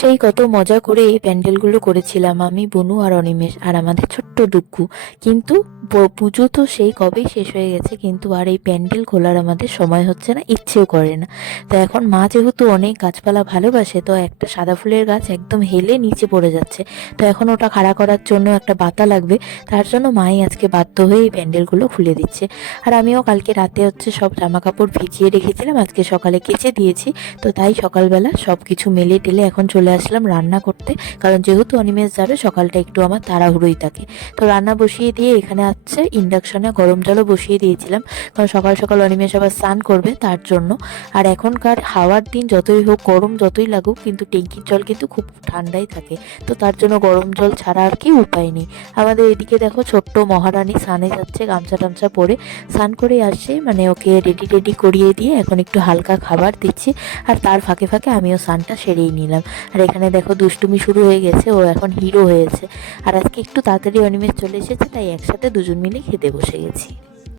সেই কত মজা করে এই প্যান্ডেলগুলো করেছিলাম আমি, বনু আর অনিমেষ আর আমাদের ছোট্ট ডুগ্গু কিন্তু পুজো তো সেই কবেই শেষ হয়ে গেছে, কিন্তু আর এই প্যান্ডেল খোলার আমাদের সময় হচ্ছে না, ইচ্ছেও করে না। তো এখন মা যেহেতু অনেক গাছপালা ভালোবাসে, তো একটা সাদা ফুলের গাছ একদম হেলে নিচে পড়ে যাচ্ছে। তো এখন ওটা খাড়া করার জন্য একটা বাতা লাগবে, তার জন্য মাই আজকে বাধ্য হয়ে এই প্যান্ডেলগুলো খুলে দিচ্ছে। আর আমিও কালকে রাতে হচ্ছে সব জামা কাপড় ভিজিয়ে রেখেছিলাম, আজকে সকালে কেচে দিয়েছি, তো তাই সকালবেলা সব কিছু মেলে টেলে এখন চলে আসলাম রান্না করতে। কারণ যেহেতু অনিমেষ যাবে সকালটা একটু আমার তাড়াহুড়োই থাকে। তো রান্না বসিয়ে দিয়ে এখানে আছে ইন্ডাকশনে গরম জলও বসিয়ে দিয়েছিলাম। কারণ সকাল সকাল অনিমেষ আবার স্নান করবে তার জন্য। আর এখনকার হাওয়ার দিন যতই হোক, গরম যতই লাগুক, কিন্তু ট্যাঙ্কির জল কিন্তু খুব ঠান্ডাই থাকে। তো তার জন্য গরম জল ছাড়া আর কি উপায় নেই। আমাদের এদিকে দেখো ছোট্ট মহারানী স্নানে যাচ্ছে, গামছা টামছা পরে। স্নান করে আসছে মানে ওকে রেডি রেডি করিয়ে দিয়ে এখন একটু হালকা খাবার দিচ্ছি। আর তার ফাঁকে ফাঁকে আমিও স্নানটা সেরেই নিলাম। আর এখানে দেখো দুষ্টুমি শুরু হয়ে গেছে, ও এখন হিরো হয়েছে। আর আজকে একটু তাড়াতাড়ি অনিমেষ চলে এসেছে, তাই একসাথে দুজন মিলে খেতে বসে গেছি।